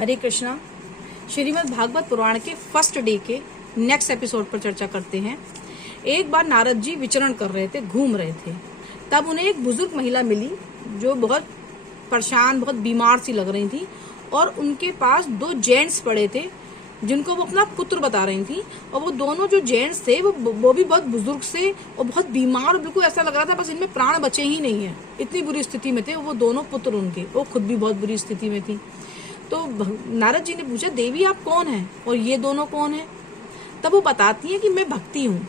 हरे कृष्णा। श्रीमद् भागवत पुराण के first day के next episode पर चर्चा करते हैं। एक बार नारद जी विचरण कर रहे थे, घूम रहे थे, तब उन्हें एक बुजुर्ग महिला मिली जो बहुत परेशान, बहुत बीमार सी लग रही थी और उनके पास दो जेंट्स पड़े थे जिनको वो अपना पुत्र बता रही थी। और वो दोनों जो जेंट्स थे वो भी बहुत बुजुर्ग से और बहुत बीमार और बिल्कुल ऐसा लग रहा था बस इनमें प्राण बचे ही नहीं है, इतनी बुरी स्थिति में थे वो दोनों पुत्र उनके। वो खुद भी बहुत बुरी स्थिति में थी। तो नारद जी ने पूछा, देवी आप कौन हैं और ये दोनों कौन हैं? तब वो बताती हैं कि मैं भक्ति हूँ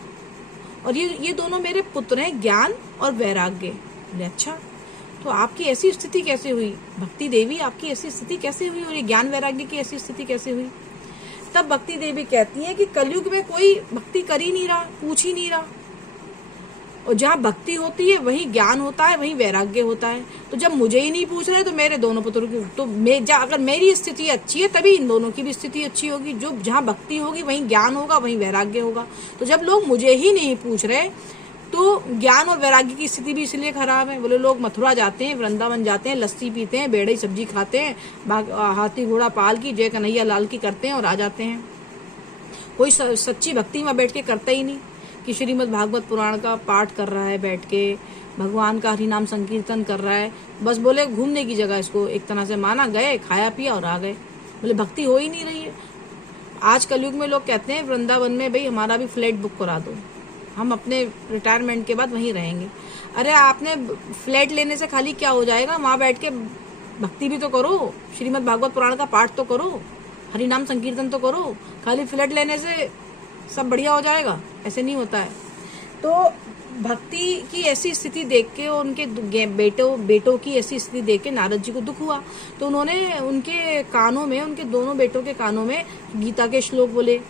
और ये दोनों मेरे पुत्र हैं, ज्ञान और वैराग्य। बोले अच्छा, तो आपकी ऐसी स्थिति कैसे हुई? भक्ति देवी आपकी ऐसी स्थिति कैसे हुई और ये ज्ञान वैराग्य की ऐसी स्थिति कैसे हुई? तब भक्ति देवी कहती हैं कि कलयुग में कोई भक्ति कर ही नहीं रहा, पूछ ही नहीं रहा, और जहाँ भक्ति होती है वहीं ज्ञान होता है, वहीं वैराग्य होता है। तो जब मुझे ही नहीं पूछ रहे तो मेरे दोनों पुत्रों की, तो अगर मेरी स्थिति अच्छी है तभी इन दोनों की भी स्थिति अच्छी होगी। जो जहाँ भक्ति होगी वहीं ज्ञान होगा, वहीं वैराग्य होगा। तो जब लोग मुझे ही नहीं पूछ रहे तो ज्ञान और वैराग्य की स्थिति भी इसलिए खराब है। बोले लोग मथुरा जाते हैं, वृंदावन जाते हैं, लस्सी पीते हैं, बेड़ई सब्जी खाते हैं, हाथी घोड़ा पाल की जय कन्हैया लाल की करते हैं और आ जाते हैं। कोई सच्ची भक्ति में बैठ के करता ही नहीं कि श्रीमद् भागवत पुराण का पाठ कर रहा है, बैठ के भगवान का हरि नाम संकीर्तन कर रहा है। बस बोले घूमने की जगह इसको एक तरह से माना, गए खाया पिया और आ गए। बोले भक्ति हो ही नहीं रही है। आज कलयुग में लोग कहते हैं वृंदावन में भाई हमारा भी फ्लैट बुक करा दो, हम अपने रिटायरमेंट के बाद वहीं रहेंगे। अरे आपने फ्लैट लेने से खाली क्या हो जाएगा? वहां बैठ के भक्ति भी तो करो, श्रीमद् भागवत पुराण का पाठ तो करो, हरि नाम संकीर्तन तो करो। खाली फ्लैट लेने से सब बढ़िया हो जाएगा? ऐसे नहीं होता है। तो भक्ति की ऐसी स्थिति देख के और उनके बेटों की ऐसी स्थिति देख के नारद जी को दुख हुआ। तो उन्होंने उनके कानों में, उनके दोनों बेटों के कानों में गीता के श्लोक बोले,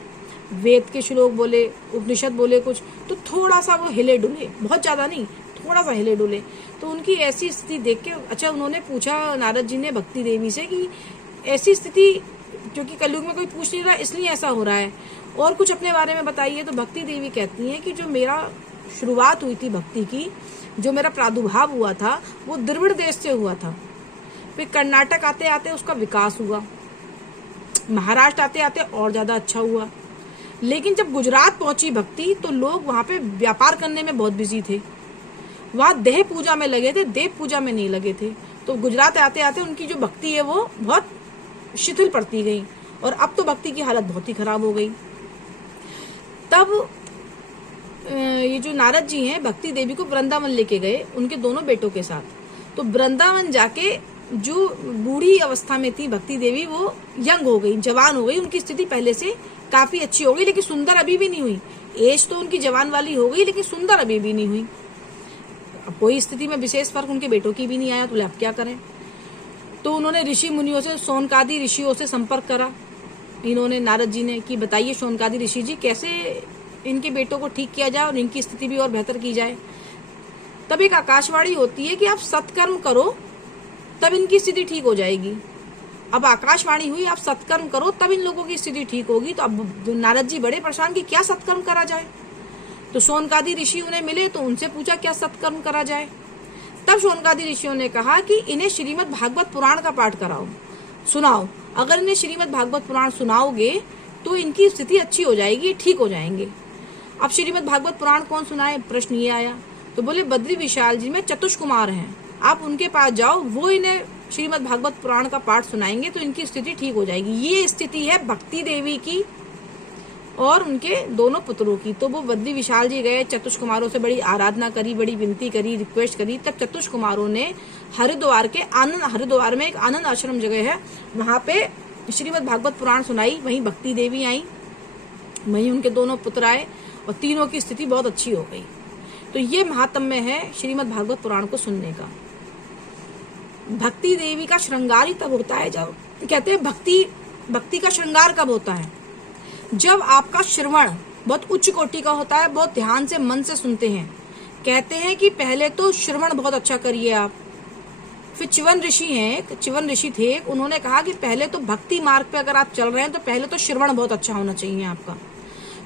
वेद के श्लोक बोले, उपनिषद बोले कुछ। तो थोड़ा सा वो हिले डुले, बहुत ज्यादा नहीं, थोड़ा सा हिले डुले। तो उनकी ऐसी स्थिति देख के अच्छा उन्होंने पूछा नारद जी ने भक्ति देवी से कि ऐसी स्थिति, क्योंकि कलयुग में कोई पूछ नहीं रहा इसलिए ऐसा हो रहा है, और कुछ अपने बारे में बताइए। तो भक्ति देवी कहती हैं कि जो मेरा शुरुआत हुई थी भक्ति की, जो मेरा प्रादुर्भाव हुआ था वो द्रविड़ देश से हुआ था। फिर कर्नाटक आते आते उसका विकास हुआ, महाराष्ट्र आते आते और ज्यादा अच्छा हुआ। लेकिन जब गुजरात पहुंची भक्ति तो लोग वहां पे व्यापार करने में बहुत बिजी थे, वहां देह पूजा में लगे थे, देव पूजा में नहीं लगे थे। तो गुजरात आते आते उनकी जो भक्ति है वो बहुत शिथिल पड़ती गई और अब तो भक्ति की हालत बहुत ही खराब हो गई। तब ये जो नारद जी हैं भक्ति देवी को वृंदावन लेके गए उनके दोनों बेटों के साथ। तो वृंदावन जाके जो बूढ़ी अवस्था में थी भक्ति देवी वो यंग हो गई, जवान हो गई। उनकी स्थिति पहले से काफी अच्छी हो गई, लेकिन सुंदर अभी भी नहीं हुई। एज तो उनकी जवान वाली हो गई लेकिन सुंदर अभी भी नहीं हुई। अब कोई स्थिति में विशेष फर्क उनके बेटों की भी नहीं आया। तो अब क्या करें? तो उन्होंने ऋषि मुनियों से, शौनकादि ऋषियों से संपर्क करा इन्होंने, नारद जी ने, कि बताइए शौनकादि ऋषि जी कैसे इनके बेटों को ठीक किया जाए और इनकी स्थिति भी और बेहतर की जाए। तब एक आकाशवाणी होती है कि आप सत्कर्म करो तब इनकी स्थिति ठीक हो जाएगी। अब आकाशवाणी हुई आप सत्कर्म करो तब इन लोगों की स्थिति ठीक होगी। तो अब नारद जी बड़े परेशान कि क्या सत्कर्म करा जाए। तो शौनकादि ऋषि उन्हें मिले तो उनसे पूछा क्या सत्कर्म करा जाए। तब शौनकादि ऋषियों ने कहा कि इन्हें श्रीमद् भागवत पुराण का पाठ कराओ, सुनाओ। अगर इन्हें श्रीमद् भागवत पुराण सुनाओगे तो इनकी स्थिति अच्छी हो जाएगी, ठीक हो जाएंगे। अब श्रीमद् भागवत पुराण कौन सुनाए, प्रश्न ये आया। तो बोले बद्री विशाल जी में चतुष्कुमार हैं, आप उनके पास जाओ, वो इन्हें श्रीमद् भागवत पुराण का पाठ सुनाएंगे तो इनकी स्थिति ठीक हो जाएगी। ये स्थिति है भक्ति देवी की और उनके दोनों पुत्रों की। तो वो बद्री विशाल जी गए, चतुष्कुमारों से बड़ी आराधना करी, बड़ी विनती करी, रिक्वेस्ट करी। तब चतुष्कुमारों ने हरिद्वार में एक आनंद आश्रम जगह है, वहां पे श्रीमद् भागवत पुराण सुनाई। वहीं भक्ति देवी आई, वहीं उनके दोनों पुत्र आए और तीनों की स्थिति बहुत अच्छी हो गई। तो ये महात्म्य है श्रीमद् भागवत पुराण को सुनने का। भक्ति देवी का श्रृंगार ही तब होता है जब, कहते हैं भक्ति का श्रृंगार कब होता है? जब आपका श्रवण बहुत उच्च कोटि का होता है, बहुत ध्यान से मन से सुनते हैं। कहते हैं कि पहले तो श्रवण बहुत अच्छा करिए आप। फिर च्यवन ऋषि थे, उन्होंने कहा कि पहले तो भक्ति मार्ग पे अगर आप चल रहे हैं तो पहले तो श्रवण बहुत अच्छा होना चाहिए आपका।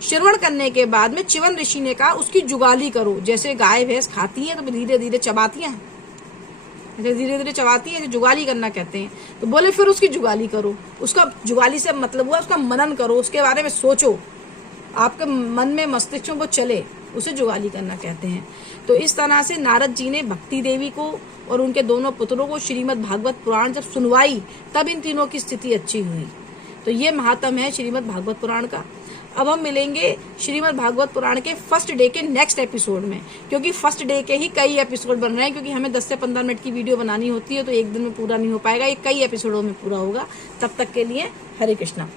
श्रवण करने के बाद में च्यवन ऋषि ने कहा उसकी जुगाली करो। जैसे गाय भैंस खाती हैं तो धीरे धीरे चबाती हैं, धीरे धीरे चबाती है, जुगाली करना कहते हैं। तो बोले फिर उसकी जुगाली करो, उसका जुगाली से मतलब हुआ उसका मनन करो, उसके बारे में सोचो, आपके मन में मस्तिष्क में वो चले, उसे जुगाली करना कहते हैं। तो इस तरह से नारद जी ने भक्ति देवी को और उनके दोनों पुत्रों को श्रीमद् भागवत पुराण जब सुनवाई, तब इन तीनों की स्थिति अच्छी हुई। तो ये महात्म है श्रीमद् भागवत पुराण का। अब हम मिलेंगे श्रीमद् भागवत पुराण के फर्स्ट डे के नेक्स्ट एपिसोड में, क्योंकि फर्स्ट डे के ही कई एपिसोड बन रहे हैं, क्योंकि हमें 10 से 15 मिनट की वीडियो बनानी होती है, तो एक दिन में पूरा नहीं हो पाएगा, ये कई एपिसोडों में पूरा होगा। तब तक के लिए हरे कृष्णा।